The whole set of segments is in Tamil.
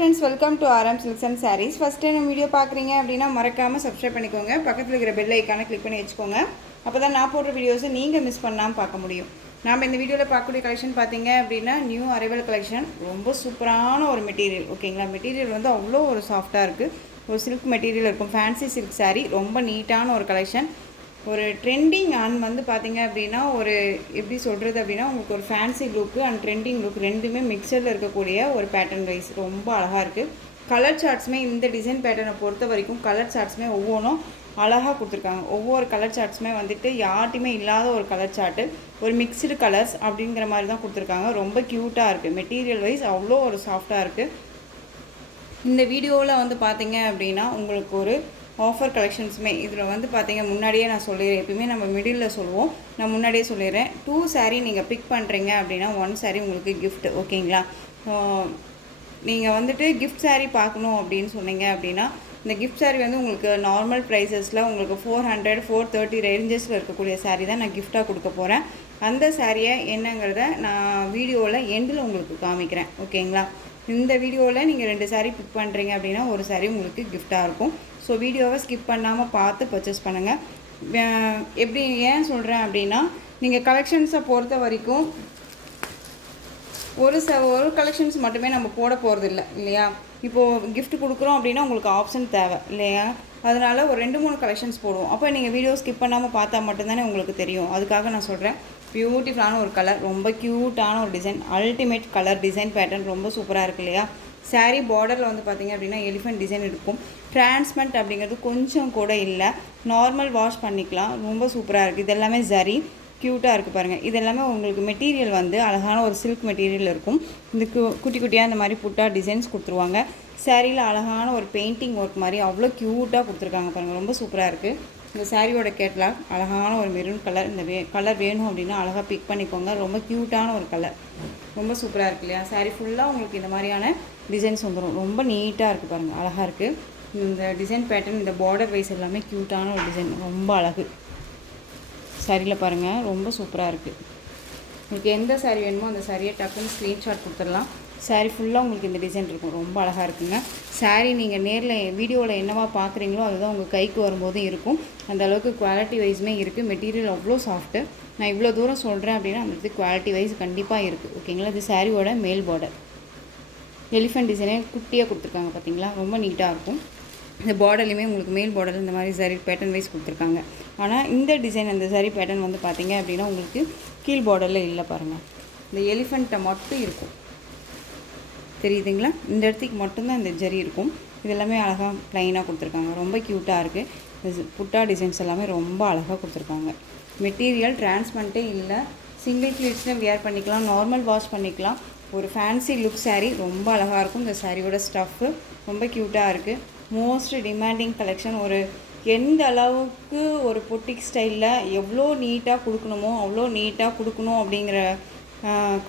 Friends, welcome to RM silks and sarees. First time video பார்க்குறீங்க அப்படின்னா மறக்காமல் சப்ஸ்கிரைப் பண்ணிக்கோங்க. பக்கத்தில் இருக்கிற பெல் ஐக்கானை கிளிக் பண்ணி வச்சுக்கோங்க. அப்போ தான் நான் போடுற வீடியோஸை நீங்கள் மிஸ் பண்ணாமல் பார்க்க முடியும். நாம் இந்த வீடியோவில் பார்க்கக்கூடிய கலெக்ஷன் பார்த்தீங்க அப்படின்னா நியூ அரைவல் கலெக்ஷன். ரொம்ப சூப்பரான ஒரு மெட்டீரியல். ஓகேங்களா, மெட்டீரியல் வந்து அவ்வளோ ஒரு சாஃப்டாக இருக்குது. ஒரு சில்க் மெட்டீரியல் இருக்கும். ஃபேன்சி சில்க் சாரீ, ரொம்ப நீட்டான ஒரு கலெக்ஷன். ஒரு ட்ரெண்டிங் அண்ட் வந்து பார்த்திங்க அப்படின்னா ஒரு எப்படி சொல்கிறது அப்படின்னா உங்களுக்கு ஒரு fancy look and trending look ரெண்டுமே மிக்சரில் இருக்கக்கூடிய ஒரு பேட்டர்ன் வைஸ் ரொம்ப அழகாக இருக்குது. கலர் சார்ட்ஸுமே இந்த டிசைன் பேட்டர்னை பொறுத்த வரைக்கும் கலர் சார்ட்ஸுமே ஒவ்வொன்றும் அழகாக கொடுத்துருக்காங்க. ஒவ்வொரு கலர் சார்ட்ஸுமே வந்துட்டு யார்ட்டையுமே இல்லாத ஒரு கலர் சார்ட்டு, ஒரு மிக்சடு கலர்ஸ் அப்படிங்கிற மாதிரி தான் கொடுத்துருக்காங்க. ரொம்ப க்யூட்டாக இருக்குது. மெட்டீரியல் வைஸ் அவ்வளோ ஒரு சாஃப்டாக இருக்குது. இந்த வீடியோவில் வந்து பார்த்திங்க அப்படின்னா உங்களுக்கு ஒரு ஆஃபர் கலெக்ஷன்ஸுமே இதில் வந்து பார்த்திங்க, முன்னாடியே நான் சொல்லிடுறேன். எப்பயுமே நம்ம மிடில் சொல்லுவோம், நான் முன்னாடியே சொல்லிடுறேன். 2 சாரீ நீங்கள் பிக் பண்ணுறீங்க அப்படின்னா 1 சாரீ உங்களுக்கு கிஃப்ட். ஓகேங்களா, நீங்கள் வந்துட்டு கிஃப்ட் சாரீ பார்க்கணும் அப்படின்னு சொன்னீங்க அப்படின்னா இந்த கிஃப்ட் சாரீ வந்து உங்களுக்கு நார்மல் ப்ரைஸஸில் உங்களுக்கு 400 430 ரேஞ்சஸில் இருக்கக்கூடிய சாரீ தான் நான் கிஃப்டாக கொடுக்க போகிறேன். அந்த சாரியை என்னங்கிறத நான் வீடியோவில் எண்டில் உங்களுக்கு காமிக்கிறேன். ஓகேங்களா, இந்த வீடியோவில் நீங்கள் 2 சாரீ பிக் பண்ணுறீங்க அப்படின்னா ஒரு சாரீ உங்களுக்கு கிஃப்டாக இருக்கும். ஸோ வீடியோவை ஸ்கிப் பண்ணாமல் பார்த்து பர்ச்சேஸ் பண்ணுங்கள். எப்படி ஏன் சொல்கிறேன் அப்படின்னா, நீங்கள் கலெக்ஷன்ஸை பொறுத்த வரைக்கும் ஒரு கலெக்ஷன்ஸ் மட்டுமே நம்ம போட போகிறது இல்லையா. இப்போது கிஃப்ட் கொடுக்குறோம் அப்படின்னா உங்களுக்கு ஆப்ஷன் தேவை இல்லையா. அதனால் ஒரு 2-3 கலெக்ஷன்ஸ் போடுவோம். அப்போ நீங்கள் வீடியோ ஸ்கிப் பண்ணாமல் பார்த்தா மட்டும்தானே உங்களுக்கு தெரியும். அதுக்காக நான் சொல்கிறேன். பியூட்டிஃபுல்லான ஒரு கலர், ரொம்ப க்யூட்டான ஒரு design, ultimate colour design pattern ரொம்ப சூப்பராக இருக்குது இல்லையா. சாரீ பார்டரில் வந்து பார்த்திங்க அப்படின்னா எலிஃபென்ட் டிசைன் இருக்கும். டிரான்ஸ்மெண்ட் அப்படிங்கிறது கொஞ்சம் கூட இல்லை. நார்மல் வாஷ் பண்ணிக்கலாம். ரொம்ப சூப்பராக இருக்குது. இது எல்லாமே ஜரி க்யூட்டாக இருக்குது பாருங்கள். இது எல்லாமே உங்களுக்கு மெட்டீரியல் வந்து அழகான ஒரு சில்க் மெட்டீரியல் இருக்கும். இந்த குட்டி குட்டியாக இந்த மாதிரி புட்டா டிசைன்ஸ் கொடுத்துருவாங்க. சாரியில் அழகான ஒரு பெயிண்டிங் ஒர்க் மாதிரி அவ்வளோ க்யூட்டாக கொடுத்துருக்காங்க பாருங்கள். ரொம்ப சூப்பராக இருக்குது. இந்த சாரியோட கேட்லாக் அழகான ஒரு மெரூன் கலர். இந்த கலர் வேணும் அப்படின்னா அழகாக பிக் பண்ணிக்கோங்க. ரொம்ப க்யூட்டான ஒரு கலர், ரொம்ப சூப்பராக இருக்குது இல்லையா. சாரீ ஃபுல்லாக உங்களுக்கு இந்த மாதிரியான டிசைன்ஸ் வந்துடும். ரொம்ப நீட்டாக இருக்குது பாருங்கள், அழகாக இருக்குது. இந்த டிசைன் பேட்டர்ன், இந்த பார்டர் வைஸ் எல்லாமே க்யூட்டான ஒரு டிசைன், ரொம்ப அழகு. சாரியில் பாருங்கள், ரொம்ப சூப்பராக இருக்குது. உங்களுக்கு எந்த சாரீ வேணுமோ அந்த சாரியை டக்குன்னு ஸ்க்ரீன்ஷாட் கொடுத்துடலாம். சாரீ ஃபுல்லாக உங்களுக்கு இந்த டிசைன் இருக்கும். ரொம்ப அழகாக இருக்குங்க. சாரீ நீங்கள் நேரில் வீடியோவில் என்னவா பார்க்குறீங்களோ அதுதான் உங்கள் கைக்கு வரும்போது இருக்கும். அந்த அளவுக்கு குவாலிட்டி வைஸுமே இருக்குது. மெட்டீரியல் அவ்வளோ சாஃப்ட்டு. நான் இவ்வளோ தூரம் சொல்கிறேன் அப்படின்னா அந்த குவாலிட்டி வைஸ் கண்டிப்பாக இருக்குது. ஓகேங்களா, இது சாரியோட மேல் பார்டர் எலிஃபென்ட் டிசைனே குட்டியாக கொடுத்துருக்காங்க பார்த்தீங்களா, ரொம்ப நீட்டாக இருக்கும். இந்த பார்டர்லையுமே உங்களுக்கு மேல் பார்டர் இந்த மாதிரி சாரீ பேட்டர்ன் வைஸ் கொடுத்துருக்காங்க. ஆனால் இந்த டிசைன் அந்த சாரீ பேட்டர்ன் வந்து பார்த்திங்க அப்படின்னா உங்களுக்கு கீழ் பார்டரில் இல்லை பாருங்கள். இந்த எலிஃபெண்ட்டை மட்டும் இருக்கும், தெரியுதுங்களா. இந்த இடத்துக்கு மட்டும்தான் இந்த ஜரி இருக்கும். இது எல்லாமே அழகாக ப்ளைனாக கொடுத்துருக்காங்க. ரொம்ப க்யூட்டாக இருக்குது. புட்டா டிசைன்ஸ் எல்லாமே ரொம்ப அழகாக கொடுத்துருக்காங்க. மெட்டீரியல் டிரான்ஸ்மெண்ட்டே இல்லை. சிங்கிள் ப்ளீட்ஸ்லையும் வியர் பண்ணிக்கலாம், நார்மல் வாஷ் பண்ணிக்கலாம். ஒரு ஃபேன்சி லுக் சாரீ, ரொம்ப அழகாக இருக்கும். இந்த சாரியோட ஸ்டஃப்பு ரொம்ப க்யூட்டாக இருக்குது. Most demanding collection. ஒரு எந்த அளவுக்கு ஒரு பொட்டிக் ஸ்டைலில் எவ்வளோ நீட்டாக கொடுக்கணுமோ அவ்வளோ நீட்டாக கொடுக்கணும் அப்படிங்கிற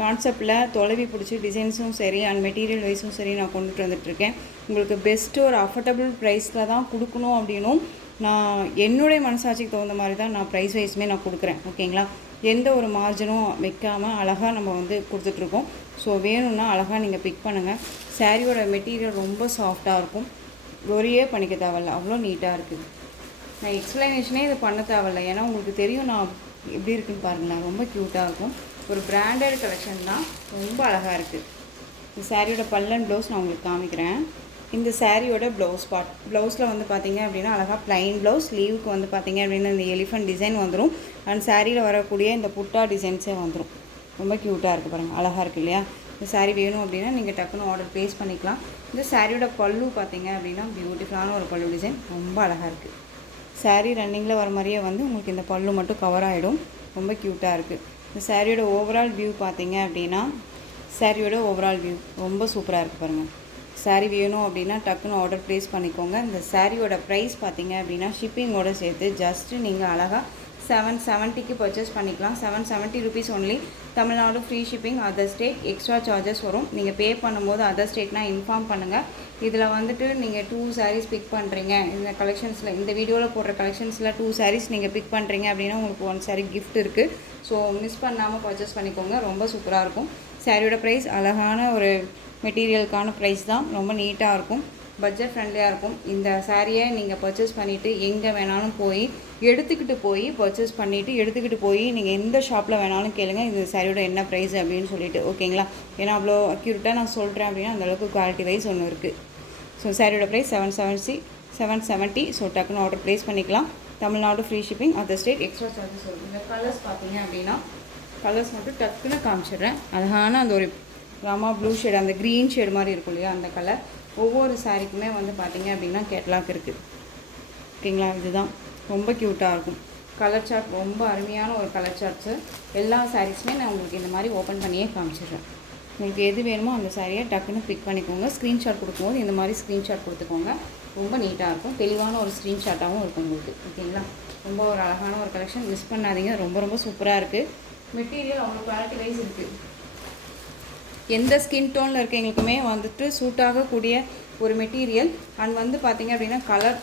கான்செப்டில் தொலைவி பிடிச்சி டிசைன்ஸும் சரி அண்ட் மெட்டீரியல் வைஸும் சரி நான் கொண்டுட்டு வந்துட்டுருக்கேன். உங்களுக்கு பெஸ்ட்டு ஒரு அஃபோர்டபுள் ப்ரைஸில் தான் கொடுக்கணும் அப்படின்னும் நான் என்னுடைய மனசாட்சிக்கு தகுந்த மாதிரி தான் நான் ப்ரைஸ் வைஸுமே நான் கொடுக்குறேன். ஓகேங்களா, எந்த ஒரு மார்ஜினும் வைக்காமல் அழகாக நம்ம வந்து கொடுத்துட்ருக்கோம். ஸோ வேணும்னா அழகாக நீங்கள் பிக் பண்ணுங்கள். சாரியோட மெட்டீரியல் ரொம்ப சாஃப்டாக இருக்கும். ஒரே பண்ணிக்க தேவையில்ல, அவ்வளோ நீட்டாக இருக்குது. நான் எக்ஸ்ப்ளனேஷனே இது பண்ண தேவையில்ல, ஏன்னா உங்களுக்கு தெரியும் நான் எப்படி இருக்குன்னு பாருங்களேன். ரொம்ப க்யூட்டாக இருக்கும். ஒரு பிராண்டட் கலெக்ஷன் தான், ரொம்ப அழகாக இருக்குது. இந்த சாரியோட பல்லன் ப்ளவுஸ் நான் உங்களுக்கு காமிக்கிறேன். இந்த சாரியோட ப்ளவுஸில் வந்து பார்த்திங்க அப்படின்னா அழகாக ப்ளைன் ப்ளவுஸ். லீவுக்கு வந்து பார்த்திங்க அப்படின்னா இந்த எலிஃபென்ட் டிசைன் வந்துடும். அண்ட் சாரியில் வரக்கூடிய இந்த புட்டா டிசைன்ஸே வந்துடும். ரொம்ப க்யூட்டாக இருக்குது பாருங்கள், அழகாக இருக்குது இல்லையா. இந்த சாரீ வேணும் அப்படின்னா நீங்கள் டக்குன்னு ஆர்டர் ப்ளேஸ் பண்ணிக்கலாம். இந்த சாரியோட பல்லு பார்த்திங்க அப்படின்னா பியூட்டிஃபுல்லான ஒரு பல்லு டிசைன், ரொம்ப அழகாக இருக்குது. சாரீ ரன்னிங்கில் வர மாதிரியே வந்து உங்களுக்கு இந்த பல்லு மட்டும் கவர் ஆகிடும். ரொம்ப க்யூட்டாக இருக்குது. இந்த சாரியோட ஓவரால் வியூ பார்த்திங்க அப்படின்னா சாரியோட ஓவரால் வியூ ரொம்ப சூப்பராக இருக்குது பாருங்கள். சாரீ வேணும் அப்படின்னா டக்குன்னு ஆர்டர் ப்ளேஸ் பண்ணிக்கோங்க. இந்த சாரியோட ப்ரைஸ் பார்த்திங்க அப்படின்னா ஷிப்பிங்கோடு சேர்த்து ஜஸ்ட்டு நீங்கள் அழகாக 770க்கு பர்ச்சேஸ் பண்ணிக்கலாம். 770 rupees only. Tamil Nadu free shipping. Other state extra charges வரும். நீங்கள் பே பண்ணும்போது அதர் ஸ்டேட்னால் இன்ஃபார்ம் பண்ணுங்கள். இதில் வந்துட்டு நீங்கள் 2 சாரீஸ் பிக் பண்ணுறீங்க, இந்த கலெக்ஷன்ஸில் இந்த வீடியோவில் போடுற கலெக்ஷன்ஸில் 2 சாரீஸ் நீங்கள் பிக் பண்ணுறீங்க அப்படின்னா உங்களுக்கு 1 சாரீ கிஃப்ட் இருக்குது. ஸோ மிஸ் பண்ணாமல் பர்ச்சேஸ் பண்ணிக்கோங்க. ரொம்ப சூப்பராக இருக்கும். சாரியோட ப்ரைஸ் அழகான ஒரு மெட்டீரியலுக்கான ப்ரைஸ் தான். ரொம்ப நீட்டாக இருக்கும், பட்ஜெட் ஃப்ரெண்ட்லியாக இருக்கும். இந்த சாரியை நீங்கள் பர்ச்சேஸ் பண்ணிவிட்டு எங்கே வேணாலும் போய் எடுத்துக்கிட்டு போய் நீங்கள் எந்த ஷாப்பில் வேணாலும் கேளுங்க இந்த சாரியோட என்ன ப்ரைஸ் அப்படின்னு சொல்லிட்டு. ஓகேங்களா? ஏன்னா அவ்வளோ அக்யூரேட்டாக நான் சொல்கிறேன் அப்படின்னா அந்தளவுக்கு குவாலிட்டி வைஸ் ஒன்று இருக்குது. ஸோ சாரியோட ப்ரைஸ் 770. ஸோ டக்குன்னு ஆர்டர் ப்ளேஸ் பண்ணிக்கலாம். Tamil Nadu free shipping, other state extra charges வரும். இந்த கலர்ஸ் பார்த்தீங்க அப்படின்னா கலர்ஸ் மட்டும் டக்குன்னு காமிச்சிடுறேன். அழகான அந்த ஒரு ராமா ப்ளூ ஷேடு, அந்த க்ரீன் ஷேடு மாதிரி இருக்கும் இல்லையா, அந்த கலர். ஒவ்வொரு சாரிக்குமே வந்து பார்த்தீங்க அப்படின்னா கேட்லாக் இருக்குது. ஓகேங்களா? இதுதான் ரொம்ப க்யூட்டாக இருக்கும். கலர் சார்ட் ரொம்ப அருமையான ஒரு கலர் சார்ட்ஸு. எல்லா சாரீஸுமே நான் உங்களுக்கு இந்த மாதிரி ஓப்பன் பண்ணியே காமிச்சிடுறேன். உங்களுக்கு எது வேணுமோ அந்த சாரியை டக்குன்னு பிக் பண்ணிக்கோங்க. ஸ்க்ரீன்ஷாட் கொடுக்கும்போது இந்த மாதிரி ஸ்க்ரீன்ஷாட் கொடுத்துக்கோங்க. ரொம்ப நீட்டாக இருக்கும், தெளிவான ஒரு ஸ்க்ரீன்ஷாட்டாகவும் இருக்கும் உங்களுக்கு. ஓகேங்களா? ரொம்ப ஒரு அழகான ஒரு கலெக்ஷன், மிஸ் பண்ணாதீங்க. ரொம்ப ரொம்ப சூப்பராக இருக்குது. மெட்டீரியல் அவ்வளோ குவாலிட்டி வைஸ் இருக்குது. எந்த ஸ்கின் டோனில் இருக்கவங்களுக்குமே வந்துட்டு சூட் ஆகக்கூடிய ஒரு மெட்டீரியல். அண்ட் வந்து பார்த்திங்க அப்படின்னா கலர்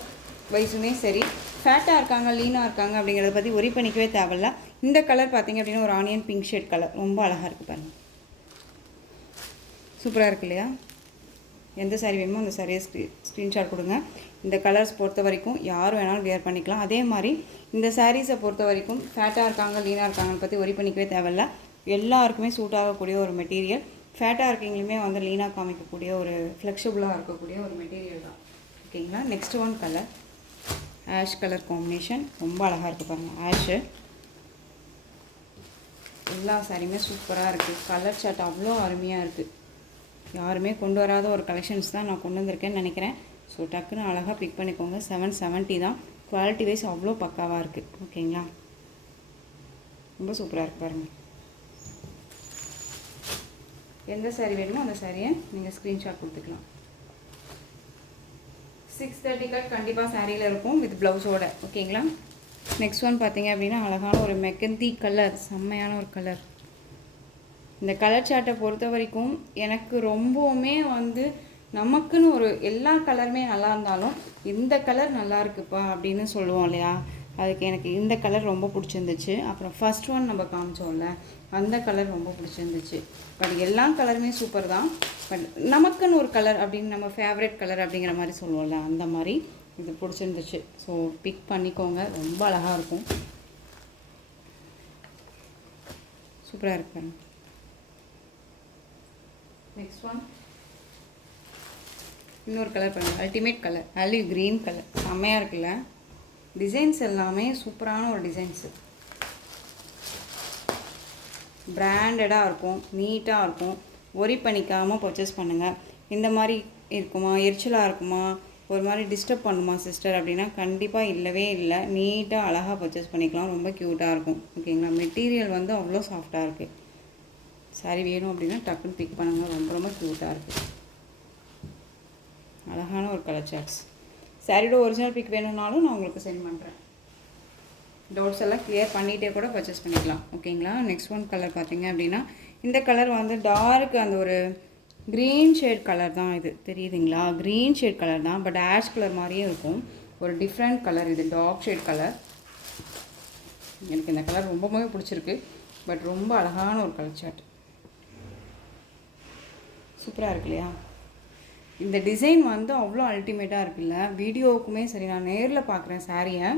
வைஸுமே சரி, ஃபேட்டாக இருக்காங்க லீனாக இருக்காங்க அப்படிங்கிறத பற்றி ஒரி பண்ணிக்கவே தேவையில்ல. இந்த கலர் பார்த்திங்க அப்படின்னா ஒரு ஆனியன் பிங்க் ஷேட் கலர், ரொம்ப அழகாக இருக்குது பாருங்கள். சூப்பராக இருக்கு இல்லையா? எந்த சாரீ வேணுமோ அந்த சாரியை ஸ்க்ரீன்ஷாட் கொடுங்க. இந்த கலர்ஸ் பொறுத்த வரைக்கும் யார் வேணாலும் வியர் பண்ணிக்கலாம். அதே மாதிரி இந்த சாரீஸை பொறுத்த வரைக்கும் ஃபேட்டாக இருக்காங்க லீனாக இருக்காங்கன்னு பற்றி ஒரி பண்ணிக்கவே தேவையில்ல. எல்லாருக்குமே சூட் ஆகக்கூடிய ஒரு மெட்டீரியல். ஃபேட்டாக இருக்கீங்களுமே வந்து லீனாக காமிக்கக்கூடிய ஒரு ஃப்ளெக்சிபிளாக இருக்கக்கூடிய ஒரு மெட்டீரியல் தான். ஓகேங்களா? Next one colour ash colour combination, ரொம்ப அழகாக இருக்குது பாருங்கள். ஆஷு எல்லா சாரியுமே சூப்பராக இருக்குது. கலர் சார்ட் அவ்வளோ அருமையாக இருக்குது. யாருமே கொண்டு வராத ஒரு கலெக்ஷன்ஸ் தான் நான் கொண்டு வந்திருக்கேன்னு நினைக்கிறேன். ஸோ டக்குன்னு அழகாக பிக் பண்ணிக்கோங்க. 770 தான். குவாலிட்டி வைஸ் அவ்வளோ பக்காவாக இருக்குது. ஓகேங்களா? ரொம்ப சூப்பராக இருக்குது பாருங்கள். எந்த சாரீ வேணுமோ அந்த சாரியை நீங்கள் ஸ்க்ரீன்ஷாட் கொடுத்துக்கலாம். 630 கட் கண்டிப்பாக சாரியில் இருக்கும் வித் ப்ளவுஸோட. ஓகேங்களா? நெக்ஸ்ட் ஒன் பார்த்தீங்க அப்படின்னா அழகான ஒரு மெகந்தி கலர், செம்மையான ஒரு கலர். இந்த கலர் சார்ட்டை பொறுத்த வரைக்கும் எனக்கு ரொம்பவுமே வந்து நமக்குன்னு ஒரு எல்லா கலருமே நல்லா இருந்தாலும் இந்த கலர் நல்லா இருக்குப்பா அப்படின்னு சொல்லுவோம் இல்லையா, அதுக்கு எனக்கு இந்த கலர் ரொம்ப பிடிச்சிருந்துச்சு. அப்புறம் ஃபர்ஸ்ட் ஒன் நம்ம காமிச்சோம்ல அந்த கலர் ரொம்ப பிடிச்சிருந்துச்சு. பட் எல்லா கலருமே சூப்பர் தான். பட் நமக்குன்னு ஒரு கலர் அப்படின்னு நம்ம ஃபேவரட் கலர் அப்படிங்கிற மாதிரி சொல்லுவோம்ல, அந்த மாதிரி இது பிடிச்சிருந்துச்சு. ஸோ பிக் பண்ணிக்கோங்க, ரொம்ப அழகாக இருக்கும். சூப்பராக இருக்காங்க. நெக்ஸ்ட் ஒன் இன்னொரு கலர் பாருங்கள், ultimate colour, olive green colour, செம்மையாக இருக்குல்ல. டிசைன்ஸ் எல்லாமே சூப்பரான ஒரு டிசைன்ஸு, பிராண்டடாக இருக்கும், நீட்டாக இருக்கும். ஒரி பண்ணிக்காமல் பர்ச்சேஸ் பண்ணுங்கள். இந்த மாதிரி இருக்குமா, எரிச்சலாக இருக்குமா, ஒரு மாதிரி டிஸ்டர்ப் பண்ணுமா சிஸ்டர் அப்படின்னா கண்டிப்பாக இல்லவே இல்லை. நீட்டாக அழகாக பர்ச்சேஸ் பண்ணிக்கலாம். ரொம்ப க்யூட்டாக இருக்கும். ஓகேங்களா? மெட்டீரியல் வந்து அவ்வளோ சாஃப்டாக இருக்குது. சாரி வேணும் அப்படின்னா டக்குன்னு பிக் பண்ணுங்கள். ரொம்ப ரொம்ப க்யூட்டாக இருக்குது. அழகான ஒரு கலர் சார்ட்ஸ். சாரியோட ஒரிஜினல் பிக் வேணும்னாலும் நான் உங்களுக்கு சென்ட் பண்ணுறேன். டவுட்ஸ் எல்லாம் கிளியர் பண்ணிகிட்டே கூட பர்ச்சேஸ் பண்ணிக்கலாம். ஓகேங்களா? நெக்ஸ்ட் ஒன் கலர் பார்த்தீங்க அப்படின்னா இந்த கலர் வந்து டார்க் அந்த ஒரு க்ரீன் ஷேட் கலர் தான். இது தெரியுதுங்களா? க்ரீன் ஷேட் கலர் தான், பட் ஆஷ் கலர் மாதிரியே இருக்கும். ஒரு டிஃப்ரெண்ட் கலர், இது டார்க் ஷேட் கலர். எனக்கு இந்த கலர் ரொம்பவே பிடிச்சிருக்கு. பட் ரொம்ப அழகான ஒரு கலர் சார்ட், சூப்பராக இருக்கு இல்லையா? இந்த டிசைன் வந்து அவ்வளோ அல்டிமேட்டாக இருக்குல்ல. வீடியோவுக்குமே சரி, நான் நேரில் பார்க்குறேன் சாரியை,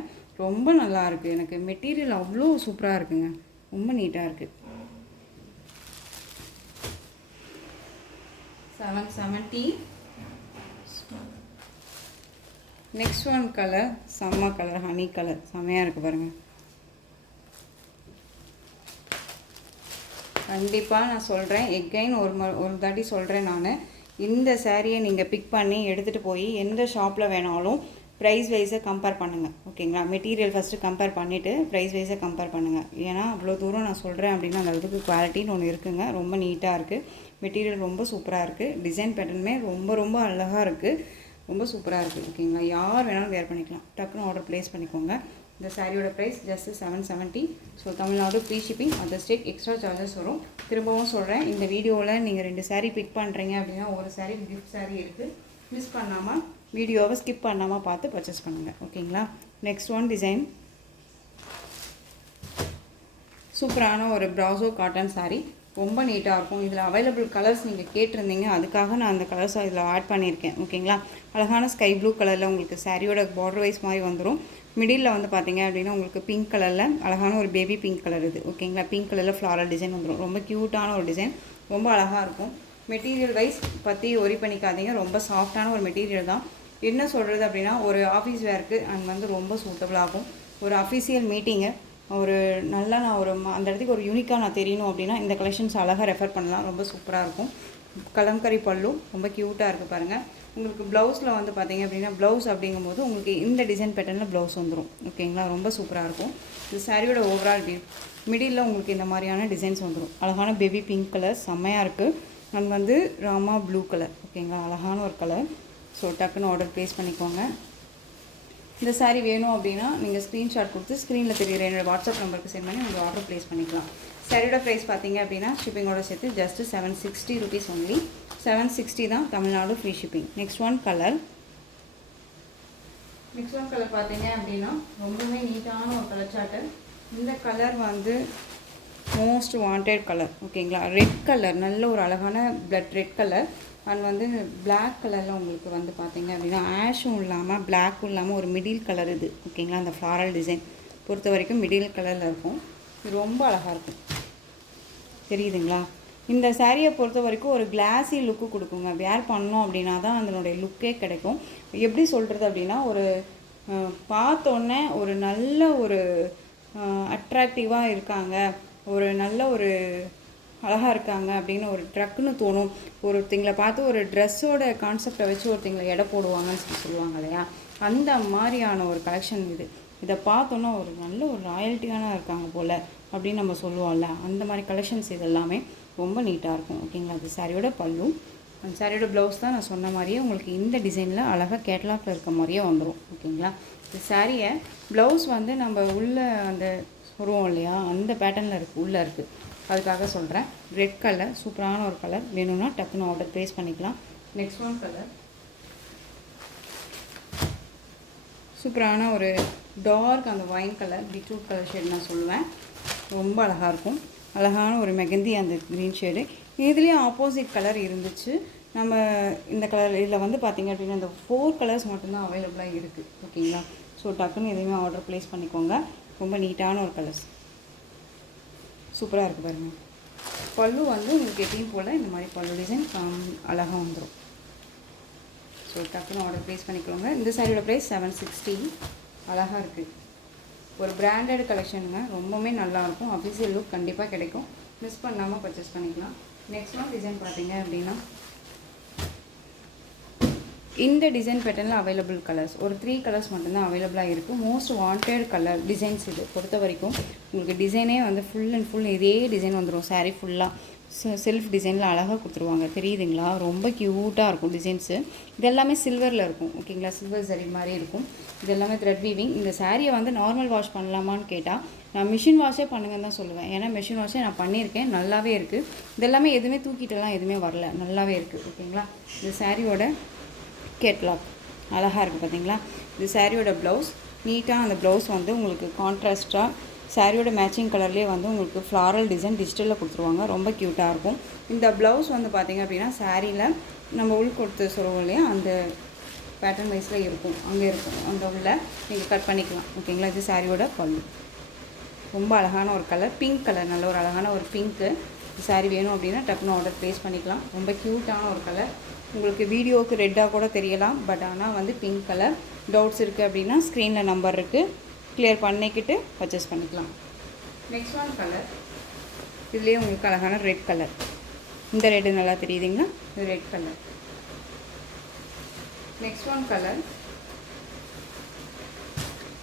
ரொம்ப நல்லா இருக்குது. எனக்கு மெட்டீரியல் அவ்வளோ சூப்பராக இருக்குங்க, ரொம்ப நீட்டாக இருக்குது. 770. நெக்ஸ்ட் ஒன் கலர் செம்ம கலர், ஹனி கலர், செம்மையாக இருக்குது பாருங்கள். கண்டிப்பாக நான் சொல்கிறேன், எகைன் ஒரு தாட்டி சொல்கிறேன் நான், இந்த சாரியை நீங்கள் பிக் பண்ணி எடுத்துகிட்டு போய் எந்த ஷாப்பில் வேணாலும் ப்ரைஸ் வைஸை கம்பேர் பண்ணுங்கள். ஓகேங்களா? மெட்டீரியல் ஃபஸ்ட்டு கம்பேர் பண்ணிவிட்டு ப்ரைஸ் வைஸை கம்பேர் பண்ணுங்கள். ஏன்னா அவ்வளோ தூரம் நான் சொல்கிறேன் அப்படின்னா அந்த அளவுக்கு குவாலிட்டின்னு ஒன்று இருக்குங்க. ரொம்ப நீட்டாக இருக்குது, மெட்டீரியல் ரொம்ப சூப்பராக இருக்குது, டிசைன் பேட்டர்னுமே ரொம்ப ரொம்ப அழகாக இருக்குது, ரொம்ப சூப்பராக இருக்குது. ஓகேங்களா? யார் வேணாலும் வேர் பண்ணிக்கலாம். டக்குன்னு ஆர்டர் ப்ளேஸ் பண்ணிக்கோங்க. இந்த சாரியோட price just 770. So Tamil Nadu free shipping, other state extra charges வரும். திரும்பவும் சொல்கிறேன், இந்த வீடியோவில் நீங்கள் 2 சாரீ பிக் பண்ணுறீங்க அப்படின்னா ஒரு சாரீ கிஃப்ட் சாரீ இருக்குது. மிஸ் பண்ணாமல் வீடியோவை ஸ்கிப் பண்ணாமல் பார்த்து பர்ச்சேஸ் பண்ணுங்கள். ஓகேங்களா? நெக்ஸ்ட் ஒன் டிசைன், சூப்பரான ஒரு ப்ராசோ காட்டன் சாரீ, ரொம்ப நீட்டாக இருக்கும். இதில் அவைலபிள் கலர்ஸ் நீங்கள் கேட்டிருந்தீங்க, அதுக்காக நான் அந்த கலர்ஸை இதில் ஆட் பண்ணியிருக்கேன். ஓகேங்களா, அழகான ஸ்கை ப்ளூ கலரில் உங்களுக்கு சாரியோட பார்டர் வைஸ் மாதிரி வந்துடும். மிடில் வந்து பார்த்தீங்க அப்படின்னா உங்களுக்கு பிங்க் கலரில் அழகான ஒரு பேபி பிங்க் கலர் இது. ஓகேங்களா, பிங்க் கலரில் ஃப்ளாரல் டிசைன் வந்துடும். ரொம்ப க்யூட்டான ஒரு டிசைன், ரொம்ப அழகாக இருக்கும். மெட்டீரியல் வைஸ் பற்றி ஒரி பண்ணிக்காதீங்க, ரொம்ப சாஃப்டான ஒரு மெட்டீரியல் தான். என்ன சொல்கிறது அப்படின்னா, ஒரு ஆஃபீஸ் வேருக்கு அண்ட் வந்து ரொம்ப சூட்டபுளாகும். ஒரு அஃபீஷியல் மீட்டிங்கு, ஒரு நல்லா நான் ஒரு அந்த இடத்துக்கு ஒரு யூனிக்காக நான் தெரியணும் அப்படின்னா இந்த கலெக்ஷன்ஸ் அழகாக ரெஃபர் பண்ணலாம். ரொம்ப சூப்பராக இருக்கும். கலம்கரி பல்லு ரொம்ப க்யூட்டாக இருக்குது பாருங்கள். உங்களுக்கு ப்ளவுஸில் வந்து பார்த்தீங்க அப்படின்னா ப்ளவுஸ் அப்படிங்கும்போது உங்களுக்கு இந்த டிசைன் பேட்டர்னில் ப்ளவுஸ் வந்துடும். ஓகேங்களா, ரொம்ப சூப்பராக இருக்கும். இது சாரியோட ஓவரால் வியூ. மிடில் உங்களுக்கு இந்த மாதிரியான டிசைன்ஸ் வந்துடும். அழகான பேபி பிங்க் கலர் செம்மையாக இருக்குது. அண்ட் வந்து ராமா ப்ளூ கலர். ஓகேங்களா, அழகான ஒரு கலர். ஸோ டக்குன்னு ஆர்டர் ப்ளேஸ் பண்ணிக்கோங்க. இந்த சாரீ வேணும் அப்படின்னா நீங்கள் ஸ்க்ரீன்ஷாட் கொடுத்து ஸ்க்ரீனில் தெரியுற என்னோடய வாட்ஸ்அப் நம்பருக்கு சென்ட் பண்ணி நீங்கள் ஆர்டர் ப்ளேஸ் பண்ணிக்கலாம். சாரியோட ப்ரைஸ் பார்த்தீங்க அப்படின்னா ஷிப்பிங்கோட சேர்த்து ஜஸ்ட்டு 760 rupees ஒன்லி. 760 தான், Tamil Nadu free shipping. Next one colour பார்த்தீங்க அப்படின்னா ரொம்பவே நீட்டான ஒரு கலர் சார்ட்டு. இந்த கலர் வந்து மோஸ்ட் வாண்டட் கலர். ஓகேங்களா, ரெட் கலர், நல்ல ஒரு அழகான பிளட் ரெட் கலர். அண்ட் வந்து பிளாக் கலரில் உங்களுக்கு வந்து பார்த்தீங்க அப்படின்னா ஆஷும் இல்லாமல் பிளாக்கும் இல்லாமல் ஒரு மிடில் கலர் இது. ஓகேங்களா, அந்த ஃப்ளாரல் டிசைன் பொறுத்த வரைக்கும் மிடில் கலரில் இருக்கும். இது ரொம்ப அழகாக இருக்கும். தெரியுதுங்களா, இந்த சாரியை பொறுத்த வரைக்கும் ஒரு கிளாஸி லுக்கு கொடுக்குங்க. வேர் பண்ணோம் அப்படின்னா தான் அதனுடைய லுக்கே கிடைக்கும். எப்படி சொல்கிறது அப்படின்னா, ஒரு பார்த்தோன்னே ஒரு நல்ல ஒரு அட்ராக்டிவாக இருக்காங்க, ஒரு நல்ல ஒரு அழகாக இருக்காங்க அப்படின்னு ஒரு ட்ரக்குன்னு தோணும். ஒருத்தங்களை பார்த்து ஒரு ட்ரெஸ்ஸோட கான்செப்டை வச்சு ஒருத்தங்களை எடை போடுவாங்கன்னு சொல்லுவாங்க இல்லையா, அந்த மாதிரியான ஒரு கலெக்ஷன் இது. இதை பார்த்தோன்னா ஒரு நல்ல ஒரு ராயல்ட்டியான இருக்காங்க போல் அப்படின்னு நம்ம சொல்லுவோம்ல, அந்த மாதிரி கலெக்ஷன்ஸ் இது எல்லாமே ரொம்ப நீட்டாக இருக்கும். ஓகேங்களா, அது சாரியோட பல்லு. அந்த சாரியோட ப்ளவுஸ் தான் நான் சொன்ன மாதிரியே உங்களுக்கு இந்த டிசைனில் அழகாக கேட்லாக்கில் இருக்க மாதிரியே வந்துடும். ஓகேங்களா, இந்த சாரியை ப்ளவுஸ் வந்து நம்ம உள்ளே அந்த வருவோம் இல்லையா, அந்த பேட்டர்னில் இருக்குது, உள்ளே இருக்குது. அதுக்காக சொல்கிறேன். ரெட் கலர் சூப்பரான ஒரு கலர். வேணும்னா டக்குன்னு ஆர்டர் ப்ளேஸ் பண்ணிக்கலாம். நெக்ஸ்ட் ஒன் கலர் சூப்பரான ஒரு டார்க் அந்த wine colour, beetroot colour shade நான் சொல்லுவேன். ரொம்ப அழகாக இருக்கும். அழகான ஒரு மெகந்தி அந்த க்ரீன் ஷேடு. இதுலேயும் ஆப்போசிட் கலர் இருந்துச்சு. நம்ம இந்த கலர் இதில் வந்து பார்த்திங்க அப்படின்னா இந்த 4 கலர்ஸ் மட்டும்தான் அவைலபிளாக இருக்குது. ஓகேங்களா, ஸோ டக்குன்னு எதையுமே ஆர்டர் ப்ளேஸ் பண்ணிக்கோங்க. ரொம்ப நீட்டான ஒரு கலர்ஸ், சூப்பராக இருக்குது பாருங்கள். பல்லு வந்து உங்களுக்கு எப்பயும் போல் இந்த மாதிரி பல்லு டிசைன் அழகாக வந்துடும். ஸோ டக்குன்னு ஆர்டர் ப்ளேஸ் பண்ணிக்கோங்க. இந்த சாரியோட ப்ரைஸ் 760. அழகாக இருக்குது. ஒரு பிராண்டட் கலெக்ஷனுங்க, ரொம்பவுமே நல்லாயிருக்கும். அஃபிஷியல் லுக் கண்டிப்பாக கிடைக்கும். மிஸ் பண்ணாமல் பர்ச்சேஸ் பண்ணிக்கலாம். நெக்ஸ்ட் ஒன் டிசைன் பார்த்தீங்க அப்படின்னா இந்த டிசைன் பேட்டர்னில் அவைலபிள் கலர்ஸ் ஒரு 3 கலர்ஸ் மட்டும்தான் அவைலபிளாக இருக்குது. மோஸ்ட் வாண்டட் கலர் டிசைன்ஸ் இது பொறுத்த வரைக்கும். உங்களுக்கு டிசைனே வந்து ஃபுல் அண்ட் ஃபுல் இதே டிசைன் வந்துடும். சாரீ ஃபுல்லாக செல்ஃப் டிசைனில் அழகாக கொடுத்துருவாங்க. தெரியுதுங்களா, ரொம்ப க்யூட்டாக இருக்கும் டிசைன்ஸு. இது எல்லாமே சில்வரில் இருக்கும். ஓகேங்களா, சில்வர் சரி மாதிரி இருக்கும். இது எல்லாமே த்ரெட் வீவிங். இந்த சாரியை வந்து நார்மல் வாஷ் பண்ணலாமான்னு கேட்டால் நான் மிஷின் வாஷே பண்ணுங்கன்னு தான் சொல்லுவேன். ஏன்னா மிஷின் வாஷே நான் பண்ணியிருக்கேன், நல்லாவே இருக்குது. இது எல்லாமே எதுவுமே தூக்கிட்டெல்லாம் எதுவுமே வரல, நல்லாவே இருக்குது. ஓகேங்களா, இந்த சாரியோட கேட்லாக் அழகாக இருக்குது பார்த்தீங்களா. இது சாரியோட ப்ளவுஸ். நீட்டாக அந்த ப்ளவுஸ் வந்து உங்களுக்கு கான்ட்ராஸ்ட்டாக சாரியோட மேட்சிங் கலர்லேயே வந்து உங்களுக்கு ஃப்ளாரல் டிசைன் டிஜிட்டலில் கொடுத்துருவாங்க. ரொம்ப க்யூட்டாக இருக்கும். இந்த ப்ளவுஸ் வந்து பார்த்திங்க அப்படின்னா சாரியில் நம்ம உள் கொடுத்து சொல்லுவோம் இல்லையா, அந்த பேட்டர்ன் வைஸில் இருக்கும். அங்கே இருக்கும், அந்த உள்ள நீங்கள் கட் பண்ணிக்கலாம். ஓகேங்களா, இது சாரியோட பல்லு. ரொம்ப அழகான ஒரு கலர், பிங்க் கலர், நல்ல ஒரு அழகான ஒரு பிங்க்கு. சாரி வேணும் அப்படின்னா டக்குன்னு ஆர்டர் ப்ளேஸ் பண்ணிக்கலாம். ரொம்ப க்யூட்டான ஒரு கலர். உங்களுக்கு வீடியோவுக்கு ரெட்டாக கூட தெரியலாம், பட் ஆனால் வந்து பிங்க் கலர். டவுட்ஸ் இருக்குது அப்படின்னா ஸ்க்ரீனில் நம்பர் இருக்குது, கிளியர் பண்ணிக்கிட்டு பர்ச்சேஸ் பண்ணிக்கலாம். நெக்ஸ்ட் ஒன் கலர், இதுலேயே உங்களுக்கு அழகான ரெட் கலர். இந்த ரெட்டு நல்லா தெரியுதுங்களா, இது red colour. Next one colour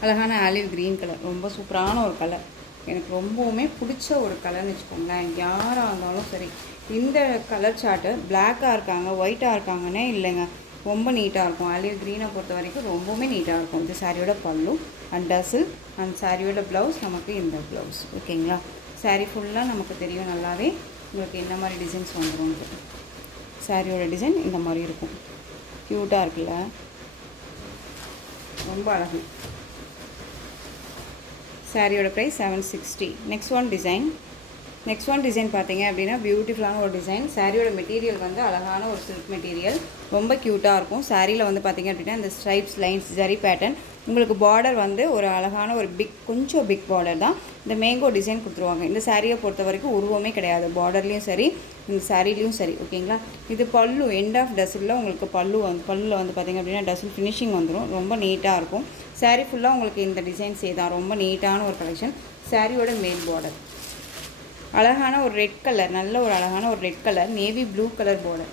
அழகான ஆலிவ் க்ரீன் கலர். ரொம்ப சூப்பரான ஒரு கலர், எனக்கு ரொம்பவுமே பிடிச்ச ஒரு கலர்னு வச்சுக்கோங்களேன். யாராக இருந்தாலும் சரி, இந்த கலர் சார்ட்டு பிளாக்காக இருக்காங்க ஒயிட்டாக இருக்காங்கன்னே இல்லைங்க, ரொம்ப நீட்டாக இருக்கும். ஆலிவ் க்ரீனை பொறுத்த வரைக்கும் ரொம்பவுமே நீட்டாக இருக்கும். இது சாரியோட பல்லு அண்ட் டசில் அண்ட் சாரியோட ப்ளவுஸ். நமக்கு இந்த ப்ளவுஸ். ஓகேங்களா, சாரீ ஃபுல்லாக நமக்கு தெரியும் நல்லாவே உங்களுக்கு என்ன மாதிரி டிசைன்ஸ் வந்துடும். சாரியோட டிசைன் இந்த மாதிரி இருக்கும். க்யூட்டாக இருக்குல்ல, ரொம்ப அழகு. சாரியோட ப்ரைஸ் 760. Next one design. Next one design பார்த்தீங்க அப்படின்னா பியூட்டிஃபுல்லான ஒரு டிசைன். சாரியோட மெட்டீரியல் வந்து அழகான ஒரு சில்க் மெட்டீரியல், ரொம்ப க்யூட்டாக இருக்கும். சாரியில் வந்து பார்த்திங்க அப்படின்னா இந்த ஸ்ட்ரைப்ஸ் லைன்ஸ் ஜரி பேட்டர்ன், உங்களுக்கு பார்டர் வந்து ஒரு அழகான ஒரு கொஞ்சம் பிக் பார்டர் தான். இந்த மேங்கோ டிசைன் கொடுத்துருவாங்க. இந்த சாரியை பொறுத்த வரைக்கும் உருவமே கிடையாது, பார்டர்லேயும் சரி இந்த சாரிலையும் சரி. ஓகேங்களா. இது பல்லு எண்ட் ஆஃப் டசிலில் உங்களுக்கு பல்லுவில் வந்து பார்த்திங்க அப்படின்னா டசில் ஃபினிஷிங் வந்துடும், ரொம்ப நீட்டாக இருக்கும். சாரீ ஃபுல்லாக உங்களுக்கு இந்த டிசைன்ஸே தான், ரொம்ப நீட்டான ஒரு கலெக்ஷன். சாரியோட மேல் பார்டர் அழகான ஒரு ரெட் கலர், நல்ல ஒரு அழகான ஒரு red colour, navy blue colour border.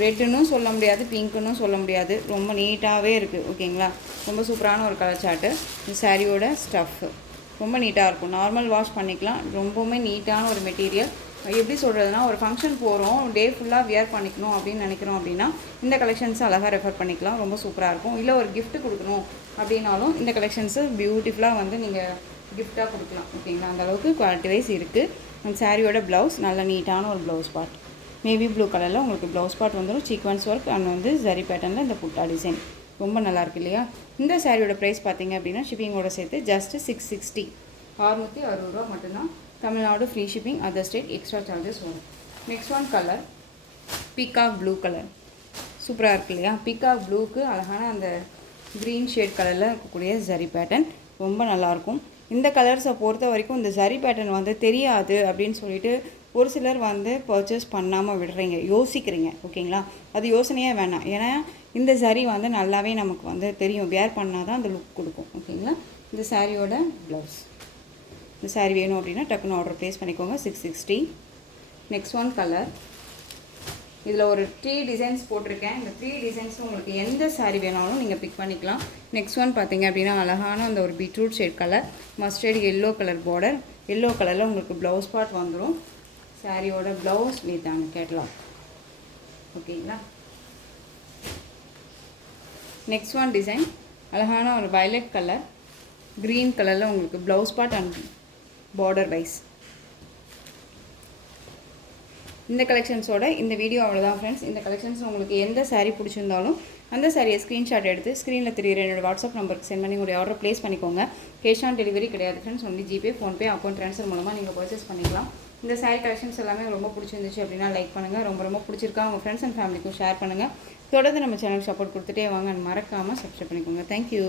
ரெட்டுன்னு சொல்ல முடியாது, பிங்க்குன்னு சொல்ல முடியாது, ரொம்ப நீட்டாகவே இருக்குது. ஓகேங்களா. ரொம்ப சூப்பரான ஒரு கலர் சார்ட்டு. இந்த சாரியோட ஸ்டஃப்பு ரொம்ப நீட்டாக இருக்கும், நார்மல் வாஷ் பண்ணிக்கலாம். ரொம்பவுமே நீட்டான ஒரு மெட்டீரியல். எப்படி சொல்கிறதுனா, ஒரு ஃபங்க்ஷன் போகிறோம், டே ஃபுல்லாக வியர் பண்ணிக்கணும் அப்படின்னு நினைக்கிறோம் அப்படின்னா இந்த கலெக்ஷன்ஸை அழகாக ரெஃபர் பண்ணிக்கலாம், ரொம்ப சூப்பராக இருக்கும். இல்லை ஒரு கிஃப்ட் கொடுக்கணும் அப்படின்னாலும் இந்த கலெக்ஷன்ஸு பியூட்டிஃபுல்லாக வந்து நீங்கள் கிஃப்டாக கொடுக்கலாம். ஓகேங்களா. அந்தளவுக்கு குவாலிட்டி வைஸ் இருக்குது. அந்த சாரியோட ப்ளவுஸ் நல்ல நீட்டான ஒரு ப்ளவுஸ் பார்ட், நேவி ப்ளூ கலரில் உங்களுக்கு ப்ளவுஸ் பார்ட் வந்துடும். சீக்வன்ஸ் ஒர்க் அண்ட் வந்து ஜரி பேட்டர்னில் இந்த புட்டா டிசைன் ரொம்ப நல்லாயிருக்கு இல்லையா. இந்த சாரியோட ப்ரைஸ் பார்த்தீங்க அப்படின்னா ஷிப்பிங்கோட சேர்த்து ஜஸ்ட்டு 660, 660 ரூபா மட்டும்தான். Tamil Nadu free shipping, other state extra charges வரும். Next one colour peacock blue colour, சூப்பராக இருக்கு இல்லையா. பீகாக் ப்ளூக்கு அழகான அந்த க்ரீன் ஷேட் கலரில் இருக்கக்கூடிய ஜரி பேட்டர்ன் ரொம்ப நல்லாயிருக்கும். இந்த கலர்ஸை பொறுத்த வரைக்கும் இந்த ஜரி பேட்டர்ன் வந்து தெரியாது அப்படின்னு சொல்லிட்டு ஒரு சிலர் வந்து பர்ச்சேஸ் பண்ணாமல் விடுறீங்க, யோசிக்கிறீங்க. ஓகேங்களா. அது யோசனையே வேணாம், ஏன்னா இந்த ஜரி வந்து நல்லாவே நமக்கு வந்து தெரியும், வேர் பண்ணால் தான் அந்த லுக் கொடுக்கும். ஓகேங்களா. இந்த சாரியோட ப்ளவுஸ். இந்த சாரி வேணும் அப்படின்னா டக்குன்னு ஆர்டர் ப்ளேஸ் பண்ணிக்கோங்க, 660. நெக்ஸ்ட் ஒன் கலர், இதில் ஒரு 3 டிசைன்ஸ் போட்டிருக்கேன். இந்த 3 டிசைன்ஸும் உங்களுக்கு எந்த சாரீ வேணாலும் நீங்கள் பிக் பண்ணிக்கலாம். நெக்ஸ்ட் ஒன் பார்த்தீங்க அப்படின்னா அழகான அந்த ஒரு beetroot shade colour, mustard yellow colour border, yellow கலரில் உங்களுக்கு ப்ளவுஸ் பார்ட் வந்துடும். சாரியோட ப்ளவுஸ் வித் அந்த கேட்லாக். ஓகேங்களா. நெக்ஸ்ட் ஒன் டிசைன் அழகான ஒரு வயலட் கலர், க்ரீன் கலரில் உங்களுக்கு blouse part and border wise. இந்த கலெக்ஷன்ஸோட இந்த வீடியோ அவ்வளோதான் ஃப்ரெண்ட்ஸ். இந்த கலெக்ஷன்ஸ் உங்களுக்கு எந்த சாரீ பிடிச்சிருந்தாலும் அந்த சாரியை ஸ்க்ரீன்ஷாட் எடுத்து ஸ்க்ரீனில் தெரியுற என்னோடய வாட்ஸ்அப் நம்பருக்கு சென்ட் பண்ணி உங்களுடைய ஆர்டர் ப்ளேஸ் பண்ணிக்கோங்க. கேஷ் ஆன் டெலிவரி கிடையாது friends, only GPay, PhonePe, account transfer மூலமாக நீங்கள் பர்ச்சேஸ் பண்ணிக்கலாம். இந்த சாரீ கலெக்ஷன்ஸ் எல்லாமே ரொம்ப பிடிச்சிருந்துச்சு அப்படின்னா லைக் பண்ணுங்கள், ரொம்ப பிடிச்சிருக்கா உங்கள் ஃப்ரெண்ட்ஸ் அண்ட் ஃபேமிலிக்கும் ஷேர் பண்ணுங்கள். தொடர்ந்து நம்ம சேனல் சப்போர்ட் கொடுத்துட்டே வாங்க, மறக்காமல் சப்ஸ்கிரைப் பண்ணிக்கோங்க. தேங்க்யூ.